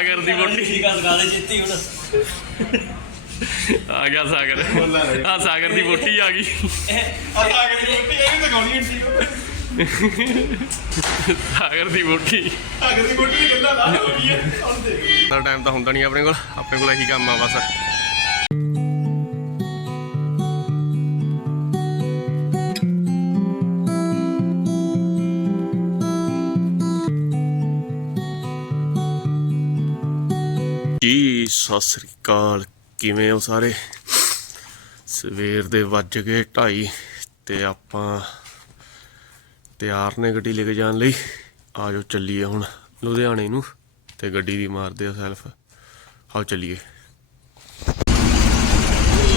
ਸਾਗਰ ਦੀ ਆ ਲਗਾ ਦੇ ਜਿੱਤੀ ਹੁਣ। ਆ ਗਿਆ ਸਾਗਰ। ਆ ਸਾਗਰ ਦੀ ਵੋਟੀ ਆ ਗਈ। ਸਾਗਰ ਦੀ ਵੋਟੀ ਦਾ ਟਾਈਮ ਤਾਂ ਹੁੰਦਾ ਨਹੀਂ ਆਪਣੇ ਕੋਲ। ਆਪਣੇ ਕੋਲ ਇਹੀ ਕੰਮ ਆ ਬਸ। ਜੀ ਸਤਿ ਸ੍ਰੀ ਅਕਾਲ। ਕਿਵੇਂ ਹੋ ਸਾਰੇ? ਸਵੇਰ ਦੇ ਵੱਜ ਗਏ 2:30 ਤੇ ਆਪਾਂ ਤਿਆਰ ਨੇ ਗੱਡੀ ਲੈ ਕੇ ਜਾਣ ਲਈ। ਆਜੋ ਚੱਲੀਏ ਹੁਣ ਲੁਧਿਆਣੇ ਨੂੰ ਤੇ ਗੱਡੀ ਦੀ ਮਾਰਦੇ ਆ ਸੈਲਫ। ਆਓ ਚੱਲੀਏ।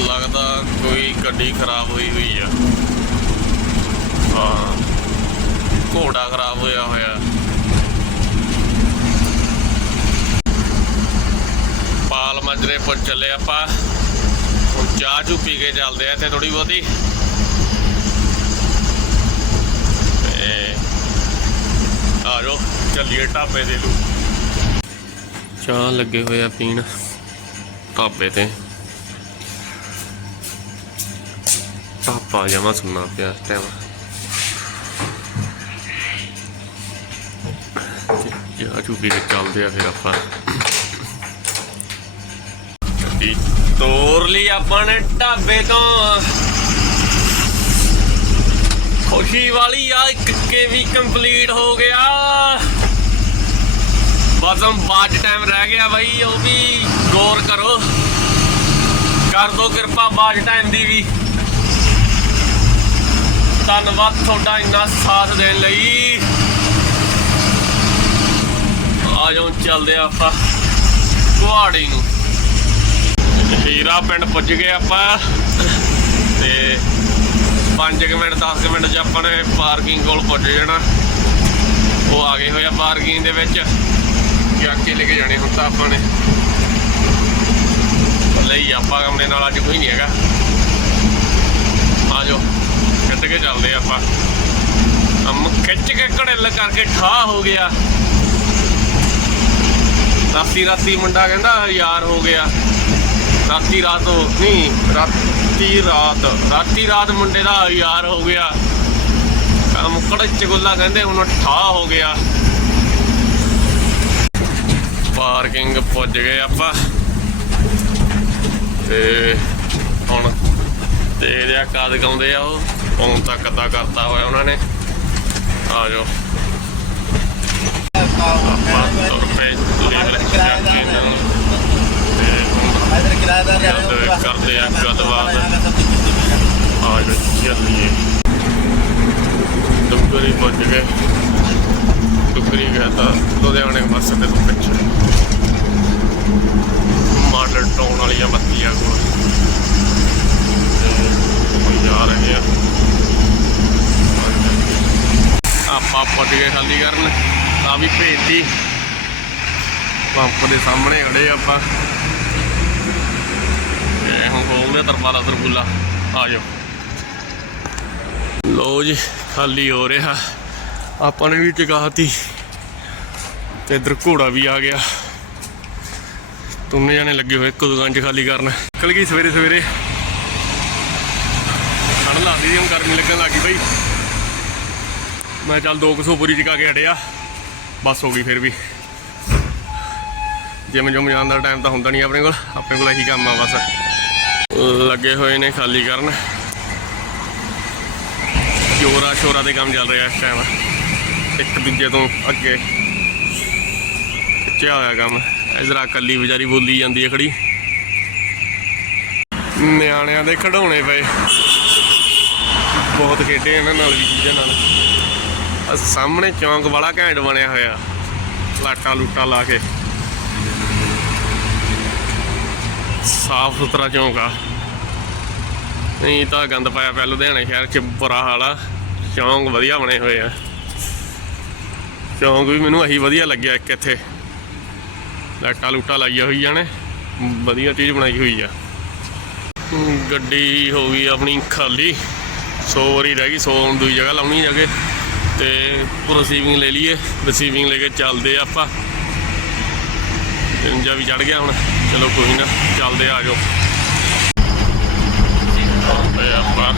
ਲੱਗਦਾ ਕੋਈ ਗੱਡੀ ਖਰਾਬ ਹੋਈ ਹੋਈ ਆ। ਹਾਂ, ਘੋੜਾ ਖਰਾਬ ਹੋਇਆ ਹੋਇਆ। ਪਾਲ ਮਜਰੇ ਪੁੱਜ ਚੱਲੇ ਆਪਾਂ। ਹੁਣ ਚਾਹ ਚੂ ਪੀ ਕੇ ਚੱਲਦੇ ਆ ਇੱਥੇ ਥੋੜੀ ਬਹੁਤੀ। ਆ ਜਾਓ, ਚੱਲੀਏ ਢਾਬੇ ਦੇ ਨੂੰ ਚਾਹ ਲੱਗੇ ਹੋਏ ਆ ਪੀਣ ਢਾਬੇ ਤੇ। ਢਾਬਾ ਜਮਾ ਸੁਣਨਾ ਪਿਆ ਟਾਈਮ ਚਾਹ ਚੂ ਪੀ ਕੇ ਚੱਲਦੇ ਆ ਫਿਰ ਆਪਾਂ ਗੱਡੀ ਤੋਰ ਲਈ ਆਪਾਂ ਨੇ ਢਾਬੇ ਤੋਂ। ਖੁਸ਼ੀ ਵਾਲੀ ਆ, ਇੱਕ ਕੇ ਵੀ ਕੰਪਲੀਟ ਹੋ ਗਿਆ। ਬਸ ਹੁਣ ਬਾਅਦ ਟਾਈਮ ਰਹਿ ਗਿਆ ਬਾਈ, ਉਹ ਵੀ ਗੌਰ ਕਰੋ। ਕਰ ਦੋ ਕਿਰਪਾ ਬਾਅਦ ਟਾਈਮ ਦੀ ਵੀ। ਧੰਨਵਾਦ ਤੁਹਾਡਾ ਇੰਨਾ ਸਾਥ ਦੇਣ ਲਈ। ਆ ਜਾਓ, ਚੱਲਦੇ ਆਪਾਂ। ਕੁਹਾੜੀ ਨੂੰ। ਹੀਰਾ ਪਿੰਡ ਪੁੱਜ ਗਏ ਆਪਾਂ। ਤੇ 5 ਮਿੰਟ 10 ਮਿੰਟ ਚ ਆਪਾਂ ਨੇ ਪਾਰਕਿੰਗ ਕੋਲ ਪੁੱਜ ਜਾਣਾ। ਉਹ ਆ ਗਏ ਹੋਇਆ ਪਾਰਕਿੰਗ ਦੇ ਵਿੱਚ। ਚੱਕ ਲੈ ਕੇ ਜਾਣੇ ਹੁਣ ਤਾਂ ਆਪਾਂ ਨੇ। ਲਈ ਆਪਾਂ ਕਮਰੇ ਨਾਲ, ਅੱਜ ਕੋਈ ਨਹੀਂ ਹੈਗਾ। ਆ ਜਾਓ ਖਿੱਚ ਕੇ ਚੱਲਦੇ ਆਪਾਂ। ਅਮ ਖਿੱਚ ਕੇ ਘੜੇਲ ਕਰਕੇ ਠਾ ਹੋ ਗਿਆ। ਰਾਤੀ ਰਾਤੀ ਮੁੰਡਾ ਕਹਿੰਦਾ ਯਾਰ ਹੋ ਗਿਆ। ਰਾਤੀ ਰਾਤ ਨਹੀਂ ਰਾਤੀ ਰਾਤ। ਰਾਤੀ ਰਾਤ ਮੁੰਡੇ ਦਾ ਯਾਰ ਹੋ ਗਿਆ। ਕੰਮ ਕੜੇ ਚਗੁੱਲਾ ਕਹਿੰਦੇ ਹੁਣ ਠਾ ਹੋ ਗਿਆ। ਪਾਰਕਿੰਗ ਪੁੱਜ ਗਏ ਆਪਾਂ। ਤੇ ਹੁਣ ਦੇਖਦੇ ਆ ਕਦ ਕਾਉਂਦੇ ਆ ਉਹ। ਫੋਨ ਤੱਕ ਅੱਧਾ ਕਰਤਾ ਹੋਇਆ ਉਹਨਾਂ ਨੇ। ਆ ਜਾਓ। ਆਪਾਂ ਤੁਰ ਪਏ ਤੁਰੇ ਤੇ ਹੁਣ ਇਧਰ ਕਿਰਾਏਦਾਰ ਜਦ ਕਰਦੇ ਆ ਗੱਲਬਾਤ। ਆ ਜਾਓ ਚੱਲੀਏ। ਦੁੱਗਰੀ ਪੁੱਜ ਗਏ। ਦੁੱਗਰੀ ਗਿਆ ਤਾਂ ਲੁਧਿਆਣੇ ਪਾਸੇ ਦੇ ਤੋਂ ਪਿੱਛੇ। ਮਾਡਲ ਟਾਊਨ ਵਾਲੀਆਂ ਬੱਤੀਆਂ ਕੋਲ। ਤੇ ਜਾ ਰਹੇ ਆ। ਆਪਾਂ ਪੁੱਜ ਗਏ ਖਾਲੀ ਕਰਨ ਆ ਵੀ ਭੇਜਤੀ ਪੰਪ ਦੇ ਸਾਹਮਣੇ ਖੜੇ ਆਪਾਂ। ਇਹ ਹੁਣ ਖੋਲਦੇ ਤਰਪਾਲਾ ਤਰਪੂਲਾ ਆ ਜਾਓ। ਲੋ ਜੀ, ਖਾਲੀ ਹੋ ਰਿਹਾ। ਆਪਾਂ ਨੇ ਵੀ ਟਿਕਾਤੀ। ਤੇ ਇਧਰ ਘੋੜਾ ਵੀ ਆ ਗਿਆ। ਤੁੰਨੇ ਜਾਣੇ ਲੱਗੇ ਹੋਏ, ਇੱਕ ਦੁਕਾਨ 'ਚ ਖਾਲੀ ਕਰਨ। ਨਿਕਲ ਗਈ ਸਵੇਰੇ ਸਵੇਰੇ। ਠੰਡ ਲੱਗਦੀ ਸੀ, ਹੁਣ ਗਰਮੀ ਲੱਗਣ ਲੱਗੀ ਬਈ। ਮੈਂ ਚੱਲ 200 ਪੂਰੀ ਟਿਕਾ ਕੇ ਹਟਿਆ। ਬਸ ਹੋ ਗਈ ਫਿਰ ਵੀ। ਜਿਵੇਂ ਜਿਵੇਂ ਜਾਣ ਦਾ ਟਾਈਮ ਤਾਂ ਹੁੰਦਾ ਨਹੀਂ ਆਪਣੇ ਕੋਲ। ਆਪਣੇ ਕੋਲ ਇਹੀ ਕੰਮ ਆ ਬਸ। ਲੱਗੇ ਹੋਏ ਨੇ ਖਾਲੀ ਕਰਨ। ਜੋਰਾ ਸ਼ੋਰਾ ਦੇ ਕੰਮ ਚੱਲ ਰਿਹਾ ਇਸ ਟਾਈਮ ਇੱਕ ਦੂਜੇ ਤੋਂ ਅੱਗੇ ਖਿੱਚਿਆ ਹੋਇਆ ਕੰਮ। ਇਧਰ ਕੱਲੀ ਵਿਚਾਰੀ ਬੋਲੀ ਜਾਂਦੀ ਹੈ ਖੜੀ। ਨਿਆਣਿਆਂ ਦੇ ਖਿਡੌਣੇ ਪਏ। ਬਹੁਤ ਖੇਡੇ ਇਹਨਾਂ ਨਾਲ ਵੀ ਚੀਜ਼ਾਂ ਨਾਲ। ਸਾਹਮਣੇ ਚੌਂਕ ਵਾਲਾ ਘੈਂਟ ਬਣਿਆ ਹੋਇਆ। ਲਾਟਾ ਲੂਟਾ ਲਾ ਕੇ। ਸਾਫ਼ ਸੁਥਰਾ ਚੌਂਕ। ਆ ਨਹੀਂ ਤਾਂ ਗੰਦ ਪਾਇਆ ਪਿਆ ਲੁਧਿਆਣੇ ਸ਼ਹਿਰ 'ਚ, ਬੁਰਾ ਹਾਲ ਆ। ਚੌਂਕ ਵਧੀਆ ਬਣੇ ਹੋਏ ਆ। ਚੌਂਕ ਵੀ ਮੈਨੂੰ ਇਹੀ ਵਧੀਆ ਲੱਗਿਆ ਇੱਕ ਇੱਥੇ। ਲਾਟਾ ਲੂਟਾ ਲਾਈਆਂ ਹੋਈਆਂ ਨੇ, ਵਧੀਆ ਚੀਜ਼ ਬਣਾਈ ਹੋਈ ਆ। ਗੱਡੀ ਹੋ ਗਈ ਆਪਣੀ ਖਾਲੀ। 100 ਵਾਰੀ ਰਹਿ ਗਈ 100 ਹੁਣ ਦੂਜੀ ਜਗ੍ਹਾ ਲਾਉਣੀ ਜਾ ਕੇ ਤੇ ਰਿਸੀਵਿੰਗ ਲੈ ਲਈਏ। ਰਿਸੀਵਿੰਗ ਲੈ ਕੇ ਚੱਲਦੇ ਆਪਾਂ। ਇੰਜਾ ਵੀ ਚੜ ਗਿਆ ਹੁਣ। ਚਲੋ ਕੋਈ ਨਾ, ਚੱਲਦੇ ਆ ਜਾਓ। ਤੇ ਆਪਾਂ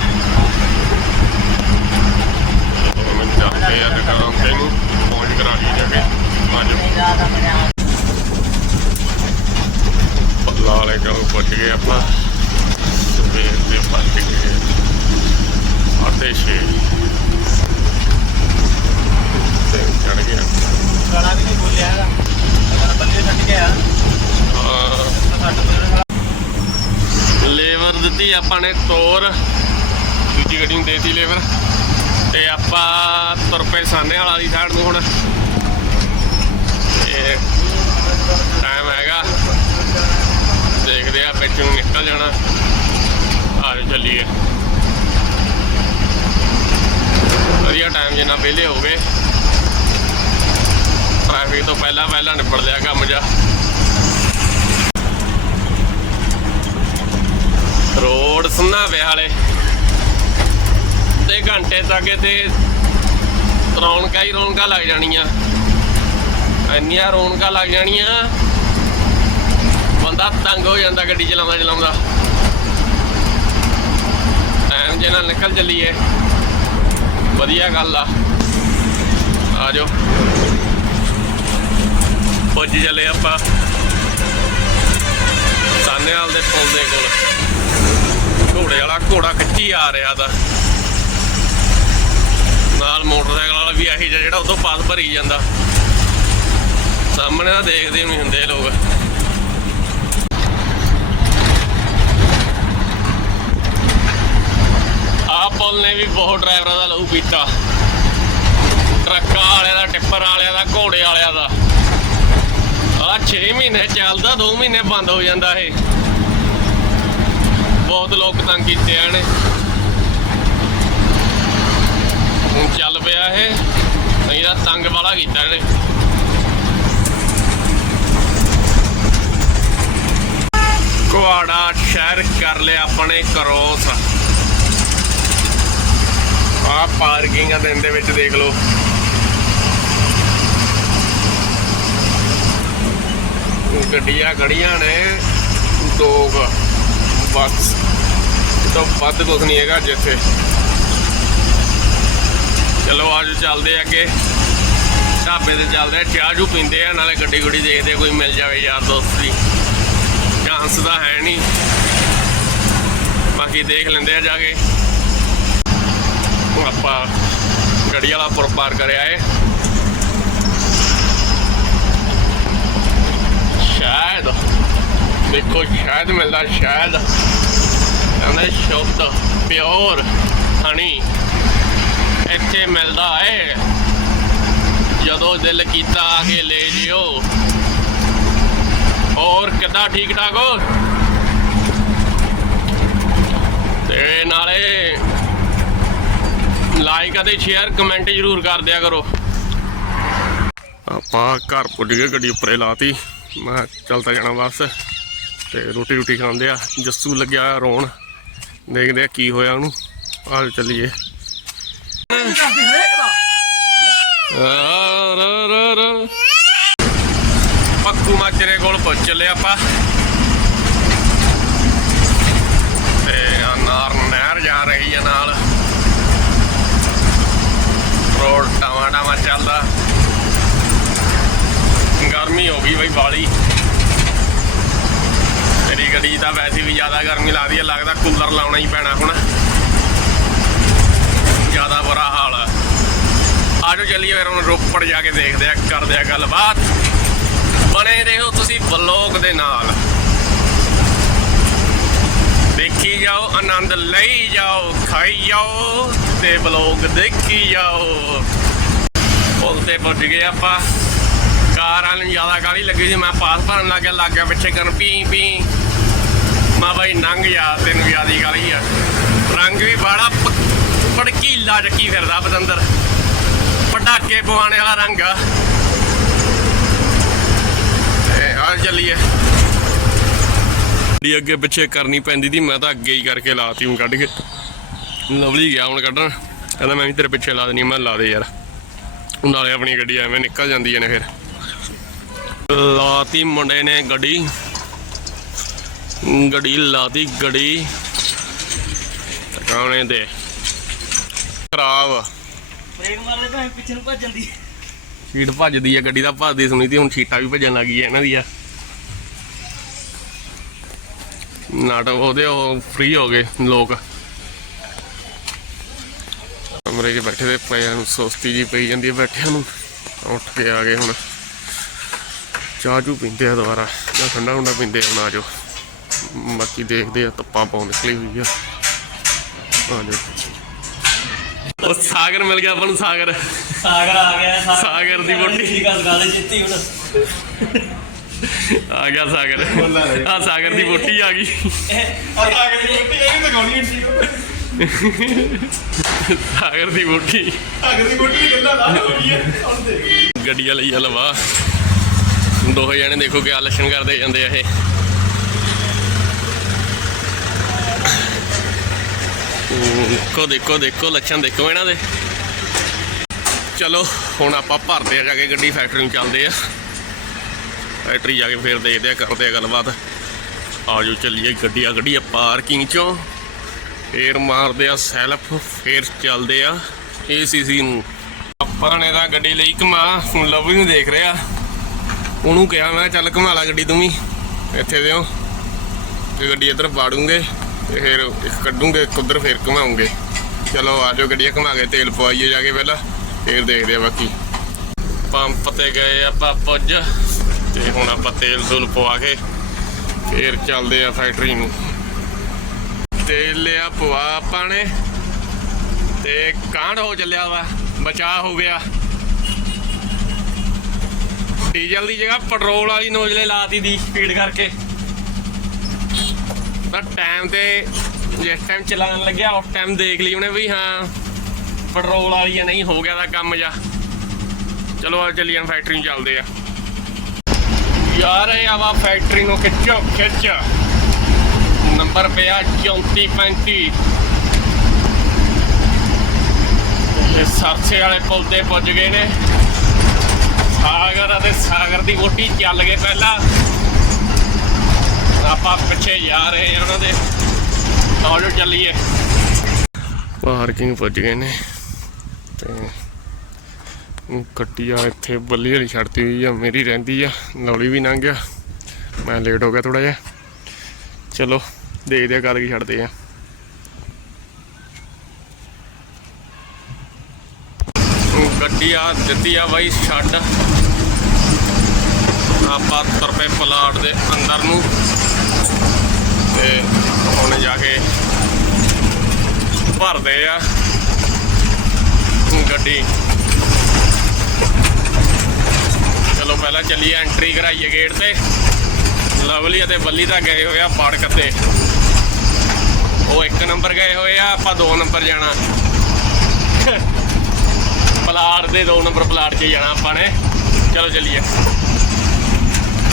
ਹੁਣ ਚੱਲਦੇ ਆ ਦੁਕਾਨ ਤੇ ਨੂੰ, ਪਹੁੰਚ ਕਰਾ ਲਈ ਜਾ ਕੇ ਆਜੋ ਲਾਲੇ ਕੋਲ ਪਹੁੰਚ ਗਏ ਆਪਾਂ, ਸਵੇਰ ਦੇ ਪਹੁੰਚ ਗਏ ਆਤੇ ਛੇ। ਤੇ ਚੜ ਗਿਆ ਗਾਣਾ ਵੀ ਨਹੀਂ ਬੋਲਿਆ ਹੈਗਾ। ਬੰਦੇ ਛੱਡ ਕੇ ਲੇਬਰ ਦਿੱਤੀ ਆਪਾਂ ਨੇ ਤੋਰ। ਦੂਜੀ ਗੱਡੀ ਨੂੰ ਦੇਤੀ ਲੇਬਰ ਤੇ ਆਪਾਂ ਤੁਰ ਪਏ ਸਾਨੇ ਵਾਲਾ ਦੀ ਸਾਈਡ ਨੂੰ ਹੁਣ। ਤੇ ਟਾਈਮ ਹੈਗਾ। ਦੇਖਦੇ ਆ ਵਿੱਚ ਨੂੰ ਨਿਕਲ ਜਾਣਾ। ਆ ਚੱਲੀਏ। ਵਧੀਆ ਟਾਈਮ ਜਿੰਨਾ ਵਿਹਲੇ ਹੋ ਗਏ। ਟ੍ਰੈਫਿਕ ਤੋਂ ਪਹਿਲਾਂ ਪਹਿਲਾਂ ਨਿਬੜ ਲਿਆ ਕੰਮ ਜਾ ਰੋਡ ਸੁੰਨਾ ਪਿਆ ਹਾਲੇ ਤੇ ਘੰਟੇ ਤੱਕ ਤੇ ਰੌਣਕਾਂ ਹੀ ਰੌਣਕਾਂ ਲੱਗ ਜਾਣੀਆਂ। ਇੰਨੀਆਂ ਰੌਣਕਾਂ ਲੱਗ ਜਾਣੀਆਂ, ਬੰਦਾ ਤੰਗ ਹੋ ਜਾਂਦਾ ਗੱਡੀ ਚਲਾਉਂਦਾ ਚਲਾਉਂਦਾ। ਟਾਈਮ ਜੇ ਨਾਲ ਨਿਕਲ ਚੱਲੀਏ। ਵਧੀਆ ਗੱਲ ਆ। ਆ ਜਾਓ। ਪੁੱਜ ਚੱਲੇ ਆਪਾਂ। ਸਾਨੇਵਾਲ ਦੇ ਪੁਲ ਦੇ ਕੋਲ। ਘੋੜੇ ਵਾਲਾ ਘੋੜਾ ਖਿੱਚੀ ਆ ਰਿਹਾ ਦਾ। ਨਾਲ ਮੋਟਰਸਾਈਕਲ ਵਾਲਾ ਵੀ ਆਹੀ ਜਿਹੜਾ ਉਦੋਂ ਪਾਸ ਭਰੀ ਜਾਂਦਾ। ਸਾਹਮਣੇ ਤਾਂ ਦੇਖਦੇ ਨਹੀਂ ਹੁੰਦੇ ਲੋਕ। ਆਹ ਪੁਲ ਨੇ ਵੀ ਬਹੁਤ ਡਰਾਈਵਰਾਂ ਦਾ ਲਹੂ ਪੀਤਾ। ਟਰੱਕਾਂ ਵਾਲਿਆਂ ਦਾ, ਟਿੱਪਰ ਵਾਲਿਆਂ ਦਾ, ਘੋੜੇ ਵਾਲਿਆਂ ਦਾ। ਆ 6 ਮਹੀਨੇ ਚੱਲਦਾ 2 ਮਹੀਨੇ ਬੰਦ ਹੋ ਜਾਂਦਾ ਇਹ। ਬਹੁਤ ਲੋਕ ਤੰਗ ਕੀਤੇ ਆ ਹੁਣ ਚੱਲ ਪਿਆ ਇਹ। ਨਹੀਂ ਤਾਂ ਤੰਗ ਵਾਲਾ ਕੀਤਾ ਇਹਨੇ। ਕੁਆੜਾ ਸ਼ਹਿਰ ਕਰ ਲਿਆ ਆਪਣੇ ਕਰੋਸ। ਆ ਪਾਰਕਿੰਗਾਂ ਦੇ ਦੇ ਵਿੱਚ ਦੇਖ ਲਓ। ਗੱਡੀਆਂ ਖੜੀਆਂ ਨੇ। ਦੋ ਬਸ। ਤੋਂ ਵੱਧ ਕੁਝ ਨਹੀਂ ਹੈਗਾ ਜਿੱਥੇ ਚਲੋ, ਅੱਜ ਚੱਲਦੇ ਅੱਗੇ। ਢਾਬੇ ਤੇ ਚੱਲਦੇ ਆ, ਚਾਹ ਜੂ ਪੀਂਦੇ ਆ, ਨਾਲੇ ਗੱਡੀ ਗੁੱਡੀ ਦੇਖਦੇ ਕੋਈ ਮਿਲ ਜਾਵੇ ਯਾਰ ਦੋਸਤ ਦੀ ਚਾਂਸ ਤਾਂ ਹੈ ਨਹੀਂ। ਬਾਕੀ ਦੇਖ ਲੈਂਦੇ ਆ ਜਾ ਕੇ। ਆਪਾਂ ਗੱਡੀ ਵਾਲਾ ਪੁਰ ਪਾਰ ਕਰਿਆ ਏ। ਸ਼ਾਇਦ। ਦੇਖੋ, ਸ਼ਾਇਦ ਮਿਲਦਾ, ਸ਼ਾਇਦ। ਕਹਿੰਦੇ ਸ਼ੁੱਧ ਪਿਓਰ ਹਣੀ ਇੱਥੇ ਮਿਲਦਾ ਹੈ ਜਦੋਂ ਦਿਲ ਕੀਤਾ ਆ ਕੇ ਲੈ ਜਿਓ। ਹੋਰ ਕਿੱਦਾਂ ਠੀਕ ਠਾਕ ਹੋ? ਤੇ ਨਾਲੇ ਲਾਈਕ ਅਤੇ ਸ਼ੇਅਰ ਕਮੈਂਟ ਜ਼ਰੂਰ ਕਰ ਦਿਆ ਕਰੋ। ਆਪਾਂ ਘਰ ਪੁੱਜ ਗਏ ਗੱਡੀ ਉੱਪਰੇ ਲਾਤੀ। ਮੈਂ ਕਿਹਾ ਜਾਣਾ ਬਸ। ਤੇ ਰੋਟੀ ਰੋਟੀ ਖਾਂਦੇ ਆ। ਜੱਸੂ ਲੱਗਿਆ ਰੋਣ। ਦੇਖਦੇ ਆ ਕੀ ਹੋਇਆ ਉਹਨੂੰ। ਆਹ ਚੱਲੀਏ। ਆ ਪੱਕੂ ਮਾਜਰੇ ਕੋਲ ਪਹੁੰਚ ਚੱਲੇ ਆਪਾਂ। ਤੇ ਨਾਰ ਨਹਿਰ ਜਾ ਰਹੀ ਹੈ ਨਾਲ। ਰੋਡ ਟਾਵਾ ਟਾਵਾ ਚੱਲਦਾ। ਗਰਮੀ ਹੋ ਗਈ ਬਈ ਬਾਲੀ ਤੇਰੀ ਗੱਡੀ ਤਾਂ ਵੈਸੇ ਵੀ ਜ਼ਿਆਦਾ ਗਰਮੀ ਲੱਗਦੀ ਹੈ ਲੱਗਦਾ ਕੂਲਰ ਲਾਉਣਾ ਹੀ ਪੈਣਾ ਹੁਣ। ਜ਼ਿਆਦਾ ਬੁਰਾ ਹਾਲ ਆ। ਆਜੋ ਚੱਲੀਏ ਫਿਰ ਹੁਣ ਰੋਪੜ ਜਾ ਕੇ ਦੇਖਦੇ ਆ, ਕਰਦੇ ਆ ਗੱਲਬਾਤ। ਬਣੇ ਰਹੋ ਤੁਸੀਂ ਵਲੋਗ ਦੇ ਨਾਲ। ਦੇਖੀ ਜਾਓ, ਆਨੰਦ ਲਈ ਜਾਓ, ਖਾਈ ਜਾਓ ਤੇ ਵਲੋਗ ਦੇਖੀ ਜਾਓ। ਪੁਲ ਤੇ ਪਹੁੰਚ ਗਏ ਆਪਾਂ। ਕਾਰ ਵਾਲੇ ਨੂੰ ਜ਼ਿਆਦਾ ਕਾਹਲੀ ਲੱਗੀ ਸੀ, ਮੈਂ ਪਾਸ ਭਰਨ ਲੱਗ ਗਿਆ ਲੱਗ ਗਿਆ ਪਿੱਛੇ ਕਰਨ, ਪੀ ਪੀ। ਮੈਂ ਬਾਈ ਨੰਗ ਜਾ ਤੈਨੂੰ ਜ਼ਿਆਦੀ ਹੀ ਆ। ਰੰਗ ਵੀ ਬੜਾ ਪੜਕੀਲਾ ਚੱਕੀ ਫਿਰਦਾ ਪਤੰਦਰ। ਪਟਾਕੇ ਪਵਾਣੇ ਵਾਲਾ ਰੰਗ ਆ। ਆ ਚੱਲੀਏ। ਦੀ ਅੱਗੇ ਪਿੱਛੇ ਕਰਨੀ ਪੈਂਦੀ ਦੀ ਮੈਂ ਤਾਂ ਅੱਗੇ ਹੀ ਕਰਕੇ ਲਾਤੀ ਹੁਣ ਕੱਢ ਕੇ। ਲਵਲੀ ਗਿਆ ਹੁਣ ਕੱਢਣ। ਕਹਿੰਦਾ ਮੈਂ ਵੀ ਤੇਰੇ ਪਿੱਛੇ ਲਾ ਦੇਣੀ ਮੈਂ ਲਾ ਦੇ ਯਾਰ। ਨਾਲੇ ਆਪਣੀ ਗੱਡੀ ਐਵੇਂ ਨਿਕਲ ਜਾਂਦੀ ਨੇ ਫਿਰ। ਲਾਤੀ ਮੁੰਡੇ ਨੇ ਗੱਡੀ। ਗੱਡੀ ਲਾਤੀ ਗੱਡੀ ਟਿਕਾਣੇ ਦੇ ਖਰਾਬ। ਬ੍ਰੇਕ ਮਾਰਦੇ ਤਾਂ ਪਿੱਛੇ ਨੂੰ ਭੱਜ ਜਾਂਦੀ। ਸੀਟ ਭੱਜਦੀ ਆ ਗੱਡੀ ਦਾ ਭੱਜਦੀ ਸੁਣੀ ਤੀ ਹੁਣ ਸੀਟਾਂ ਵੀ ਭੱਜਣ ਲੱਗੀ ਆ ਇਹਨਾਂ ਦੀਆਂ। ਨਾਟਕ ਉਹਦੇ ਉਹ ਫ੍ਰੀ ਹੋ ਗਏ ਲੋਕ। ਕਮਰੇ 'ਚ ਬੈਠੇ ਦੇ ਪਿਆ ਨੂੰ ਸੁਸਤੀ ਜੀ ਪਈ ਜਾਂਦੀ ਹੈ ਬੈਠਿਆਂ ਨੂੰ। ਉੱਠ ਕੇ ਆ ਗਏ ਹੁਣ। ਚਾਹ ਚੂ ਪੀਂਦੇ ਆ ਦੁਬਾਰਾ ਜਾਂ ਠੰਡਾ ਹੁੰਦਾ ਪੀਂਦੇ ਹੁਣ ਆ ਜਾਓ। ਬਾਕੀ ਦੇਖਦੇ ਆ ਤੱਪਾਂ ਪਾਉ ਨਿਕਲੀ ਹੋਈ ਆ। ਆ ਜਾਓ। ਉਹ ਸਾਗਰ ਮਿਲ ਗਿਆ ਆਪਾਂ ਨੂੰ ਸਾਗਰ। ਸਾਗਰ ਆ ਗਿਆ ਸਾਗਰ। ਦੀ ਵਹੁਟੀ। ਠੀਕ ਆ ਗੱਲ ਜਿੱਤੀ ਹੁਣ। ਆ ਗਿਆ ਸਾਗਰ। ਆ ਸਾਗਰ ਦੀ ਵੋਟੀ ਆ ਗਈ। ਆ ਸਾਗਰ ਦੀ ਵੋਟੀ ਇਹ ਤਾਂ ਗਾਉਣੀ ਸੀ ਸਾਗਰ ਦੀ ਵੋਟੀ। ਸਾਗਰ ਦੀ ਦੀ ਗੱਲਾਂ ਲਾ ਹੋ ਗਈ ਹੈ ਹੁਣ ਦੇਖ। ਗੱਡੀਆਂ ਲਈ ਹਲਵਾ ਦੋਹੇ ਜਣੇ ਦੇਖੋ ਕਿਆ ਲੱਛਣ ਕਰਦੇ ਜਾਂਦੇ ਆ ਇਹ। ਦੇਖੋ ਦੇਖੋ ਦੇਖੋ, ਲੱਛਣ ਦੇਖੋ ਇਹਨਾਂ ਦੇ। ਚਲੋ, ਹੁਣ ਆਪਾਂ ਭਰਦੇ ਆ ਜਾ ਕੇ ਗੱਡੀ ਫੈਕਟਰੀ ਨੂੰ ਚੱਲਦੇ ਆ। ਫੈਕਟਰੀ ਜਾ ਕੇ ਫੇਰ ਦੇਖਦੇ ਆ, ਕਰਦੇ ਆ ਗੱਲਬਾਤ। ਆਜੋ ਚੱਲੀਏ ਗੱਡੀ ਆ ਗੱਡੀਆਂ ਆ ਪਾਰਕਿੰਗ ਚੋਂ। ਫੇਰ ਮਾਰਦੇ ਆ ਸੈਲਫ ਫੇਰ ਚੱਲਦੇ ਆ ਏਸੀਸੀ ਨੂੰ। ਆਪਾਂ ਨੇ ਤਾਂ ਗੱਡੀ ਲਈ ਘੁਮਾ, ਹੁਣ ਲਵੀ ਨੂੰ ਦੇਖ ਰਿਹਾ। ਉਹਨੂੰ ਕਿਹਾ, ਮੈਂ ਕਿਹਾ, ਚੱਲ ਘੁਮਾ ਲਾ ਗੱਡੀ ਤੂੰ ਵੀ। ਇੱਥੇ ਦਿਓ। ਤੇ ਗੱਡੀ ਇੱਧਰ ਬਾੜੂਗੇ ਤੇ ਫਿਰ ਇੱਕ ਕੱਢੂਗੇ, ਇੱਕ ਉੱਧਰ ਫੇਰ ਘੁਮਾਉਂਗੇ। ਚਲੋ ਆ ਜਾਓ ਗੱਡੀਆਂ ਘੁਮਾ ਕੇ, ਤੇਲ ਪਵਾਈਏ ਜਾ ਕੇ ਪਹਿਲਾਂ ਫੇਰ ਦੇਖਦੇ ਆ ਬਾਕੀ। ਪੰਪ ਤੇ ਗਏ ਆਪਾਂ ਪੁੱਜ, ਤੇ ਹੁਣ ਆਪਾਂ ਤੇਲ ਤੂਲ ਪਵਾ ਕੇ ਫੇਰ ਚੱਲਦੇ ਆ ਫੈਕਟਰੀ ਨੂੰ। ਤੇਲ ਲਿਆ, ਪਵਾ ਆਪਾਂ ਨੇ। ਤੇ ਕਾਂਡ ਹੋ ਚੱਲਿਆ ਵਾ ਬਚਾ ਹੋ ਗਿਆ। ਡੀਜ਼ਲ ਦੀ ਜਗ੍ਹਾ ਪੈਟਰੋਲ ਵਾਲੀ ਨੋਜ਼ਲੇ ਲਾਤੀ ਦੀ, ਸਪੀਡ ਕਰਕੇ। ਤਾਂ ਟਾਈਮ ਤੇ ਜਿਸ ਟਾਈਮ ਚਲਾਉਣ ਲੱਗਿਆ, ਉਸ ਟਾਈਮ ਦੇਖ ਲਈ ਉਹਨੇ ਵੀ ਹਾਂ, ਪੈਟਰੋਲ ਵਾਲੀ ਨਹੀਂ ਹੋ ਗਿਆ ਦਾ ਕੰਮ ਜਾ। ਚਲੋ ਆ ਚੱਲੀਏ ਫੈਕਟਰੀ ਨੂੰ ਚੱਲਦੇ ਆ। ਯਾਰ ਇਹ ਆਵਾ ਫੈਕਟਰੀ ਨੂੰ ਖਿੱਚੋ, ਖਿੱਚ। ਨੰਬਰ ਪਿਆ 3435 ਇਹ ਸਰਸੇ ਵਾਲੇ ਪੁਲ ਤੇ ਪੁੱਜ ਗਏ ਨੇ। ਸਾਗਰ ਅਤੇ ਸਾਗਰ ਦੀ ਵੋਟੀ ਚੱਲ ਗਏ ਪਹਿਲਾਂ। ਆਪਾਂ ਪਿੱਛੇ ਜਾ ਰਹੇ ਆ ਉਹਨਾਂ ਦੇ। ਆਜੋ ਚੱਲੀਏ। ਪਾਰਕਿੰਗ ਪੁੱਜ ਗਏ ਨੇ ਤੇ ਕੱਟੀਆ ਇੱਥੇ ਬੱਲੀ ਵਾਲੀ ਛੱਡਤੀ ਹੋਈ ਆ ਮੇਰੀ ਰਹਿੰਦੀ ਆ ਲੌਲੀ ਵੀ ਲੰਘ ਗਿਆ। ਮੈਂ ਲੇਟ ਹੋ ਗਿਆ ਥੋੜਾ ਜਿਹਾ। ਚਲੋ ਦੇਖਦੇ ਆ ਕਦ ਕੀ ਛੱਡਦੇ ਆ। ਗੱਡੀ ਆ ਦਿੱਤੀ ਆ ਬਾਈ ਛੱਡ। ਆਪਾਂ ਤੁਰ ਪਏ ਪਲਾਟ ਦੇ ਅੰਦਰ ਨੂੰ। ਤੇ ਹੁਣ ਜਾ ਕੇ ਭਰਦੇ ਆ ਗੱਡੀ। ਚਲੋ ਪਹਿਲਾਂ ਚੱਲੀਏ ਐਂਟਰੀ ਕਰਾਈਏ ਗੇਟ ਤੇ। ਲਵਲੀ ਅਤੇ ਬੱਲੀ ਤਾਂ ਗਏ ਹੋਏ ਆ ਪਾੜਕ ਤੇ। ਉਹ ਇੱਕ ਨੰਬਰ ਗਏ ਹੋਏ ਆ, ਆਪਾਂ ਦੋ ਨੰਬਰ ਜਾਣਾ। ਪਲਾਟ ਦੇ ਦੋ ਨੰਬਰ ਪਲਾਟ 'ਚ ਜਾਣਾ ਆਪਾਂ ਨੇ। ਚਲੋ ਚੱਲੀਏ।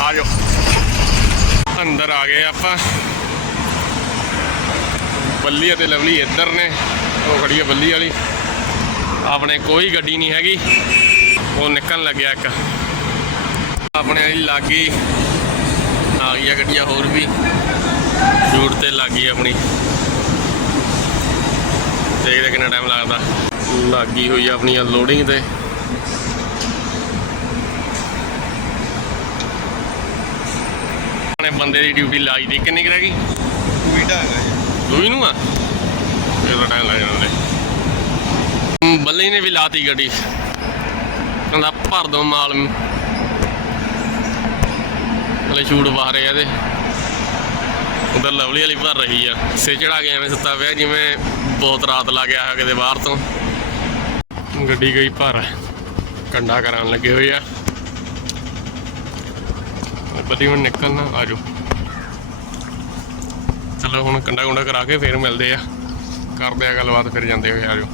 ਆ ਜਾਓ। ਅੰਦਰ ਆ ਗਏ ਆਪਾਂ। ਬੱਲੀ ਅਤੇ ਲਵਲੀ ਇੱਧਰ ਨੇ। ਉਹ ਖੜੀ ਹੈ ਬੱਲੀ ਵਾਲੀ। ਆਪਣੇ ਕੋਈ ਗੱਡੀ ਨਹੀਂ ਹੈਗੀ। ਉਹ ਨਿਕਲਣ ਲੱਗਿਆ ਇੱਕ। ਆਪਣੇ ਵਾਲੀ ਲੱਗੀ। ਆ ਗਈਆਂ ਗੱਡੀਆਂ ਹੋਰ ਵੀ। ਰੂਟ ਤੇ ਲੱਗੀ ਆਪਣੀ। ਦੇਖਦੇ ਕਿੰਨਾ ਟਾਈਮ ਲੱਗਦਾ। ਲੱਗੀ ਹੋਈ ਆਪਣੀ ਲੋਡਿੰਗ ਤੇ। ਆਪਣੇ ਬੰਦੇ ਦੀ ਡਿਊਟੀ ਲਾਈ ਦੀ ਕਿੰਨੀ ਕੁ ਰਹਿ ਗਈ? ਵੀਟਾ ਹੈਗਾ ਦੂਈ ਨੂੰ ਆ ਇਹਦਾ ਟਾਈਮ ਲੱਗ ਜਾਂਦਾ ਹਮ, ਬੱਲੀ ਨੇ ਵੀ ਲਾਤੀ ਗੱਡੀ। ਕਹਿੰਦਾ ਭਰ ਦੋ ਮਾਲ ਹਲੇ ਸ਼ੂਟ ਬਾਹਰੇ ਆ ਇਹਦੇ। ਉਧਰ ਲਵਲੀ ਵਾਲੀ ਭਰ ਰਹੀ ਆ। ਸੇ ਚੜਾ ਕੇ ਐਵੇਂ ਸੁੱਤਾ ਪਿਆ ਜਿਵੇਂ ਬਹੁਤ ਰਾਤ ਲਾ ਗਿਆ ਹੈ ਕਿਤੇ ਬਾਹਰ ਤੋਂ। ਗੱਡੀ ਗਈ ਭਰ। ਕੰਡਾ ਕਰਾਉਣ ਲੱਗੇ ਹੋਏ ਆ। ਬੱਲੀ ਹੁਣ ਨਿਕਲਣਾ ਆਜੋ ਚਲੋ ਹੁਣ ਕੰਡਾ ਕੁੰਡਾ ਕਰਾ ਕੇ ਫੇਰ ਮਿਲਦੇ ਆ। ਕਰਦੇ ਆ ਗੱਲਬਾਤ, ਫਿਰ ਜਾਂਦੇ ਹੋਏ ਆਜੋ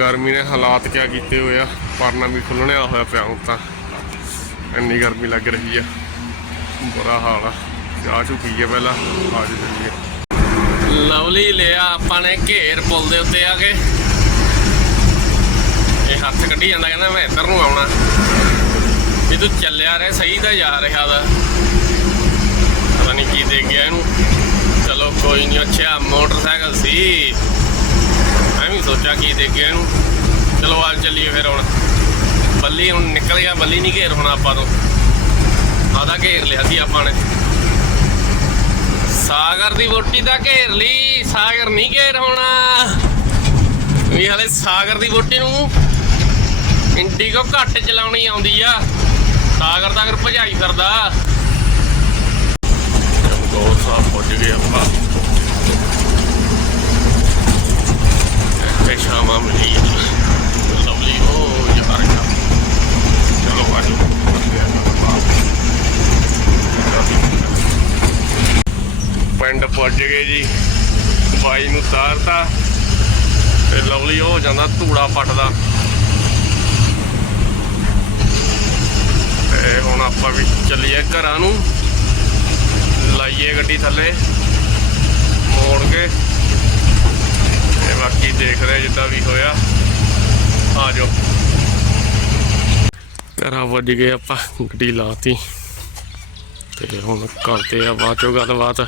ਗਰਮੀ ਨੇ ਹਾਲਾਤ ਕਿਆ ਕੀਤੇ ਹੋਏ ਆ। ਪਰਨਾ ਵੀ ਖੁੱਲਣਿਆ ਹੋਇਆ ਪਿਆ ਹੁਣ ਤਾਂ। ਇੰਨੀ ਗਰਮੀ ਲੱਗ ਰਹੀ ਆ। ਬੁਰਾ ਹਾਲ ਆ। ਚਾਹ ਚੁ ਪੀਏ ਪਹਿਲਾਂ ਆਜੋ ਚੱਲੀਏ। ਲਵਲੀ, ਲਿਆ ਆਪਾਂ ਨੇ ਘੇਰ ਪੁੱਲ ਦੇ ਉੱਤੇ ਆ ਕੇ। ਇਹ ਹੱਥ ਕੱਢੀ ਜਾਂਦਾ, ਕਹਿੰਦਾ ਮੈਂ ਇੱਧਰ ਨੂੰ ਆਉਣਾ। ਵੀ ਤੂੰ ਚੱਲਿਆ ਰਿਹਾ, ਸਹੀ ਤਾਂ ਜਾ ਰਿਹਾ ਦਾ ਪਤਾ ਦੇ ਗਿਆ ਇਹਨੂੰ। ਚਲੋ ਕੋਈ ਨਹੀਂ ਅੱਛਾ, ਮੋਟਰਸਾਈਕਲ ਸੀ। ਮੈਂ ਵੀ ਸੋਚਿਆ ਕੀ ਦੇ ਗਿਆ ਇਹਨੂੰ। ਚਲੋ ਆ ਚੱਲੀਏ ਫਿਰ ਹੁਣ। ਬੱਲੀ ਹੁਣ ਨਿਕਲ ਗਿਆ, ਬੱਲੀ ਨਹੀਂ ਘੇਰ ਹੋਣਾ ਆਪਾਂ ਤੋਂ। ਆਦਾ ਘੇਰ ਲਿਆ ਸੀ ਆਪਾਂ ਨੇ। ਸਾਗਰ ਦੀ ਵੋਟੀ ਤਾਂ ਘੇਰ ਲਈ, ਸਾਗਰ ਨਹੀਂ ਘੇਰ ਹੋਣਾ। ਵੀ ਹਲੇ ਸਾਗਰ ਦੀ ਵੋਟੀ ਨੂੰ ਇੰਡੀਗੋ ਘੱਟ ਚਲਾਉਣੀ ਆਉਂਦੀ ਆ। ਸਾਗਰ ਤਾਂ ਅਗਰ ਭਜਾਈ ਫਿਰਦਾ। ਸਾਹਿਬ ਪਹੁੰਚ ਗਏ ਆਪਾਂ ਤੇ ਸ਼ਾਮਾਂ ਮਿਲੀ ਲਵਲੀ ਹੋ ਯਾਰ ਪਿੰਡ ਪੁੱਜ ਗਏ ਜੀ ਬਾਈ ਨੂੰ ਤਾਰਤਾ ਤੇ ਲਵਲੀ ਹੋ ਜਾਂਦਾ ਧੂੜਾ ਪੱਟਦਾ ਤੇ ਹੁਣ ਆਪਾਂ ਵੀ ਚੱਲੀਏ ਘਰਾਂ ਨੂੰ ਲਾਈਏ ਗੱਡੀ ਥੱਲੇ, ਮੋੜ ਕੇ। ਤੇ ਬਾਕੀ ਦੇਖ ਰਹੇ ਜਿੱਦਾਂ ਵੀ ਹੋਇਆ, ਆ ਜਾਓ। ਘਰਾਂ ਵੱਜ ਗਏ ਆਪਾਂ, ਗੱਡੀ ਲਾਤੀ। ਤੇ ਹੁਣ ਕਰਦੇ ਆ ਬਾਅਦ ਚੋਂ ਗੱਲਬਾਤ।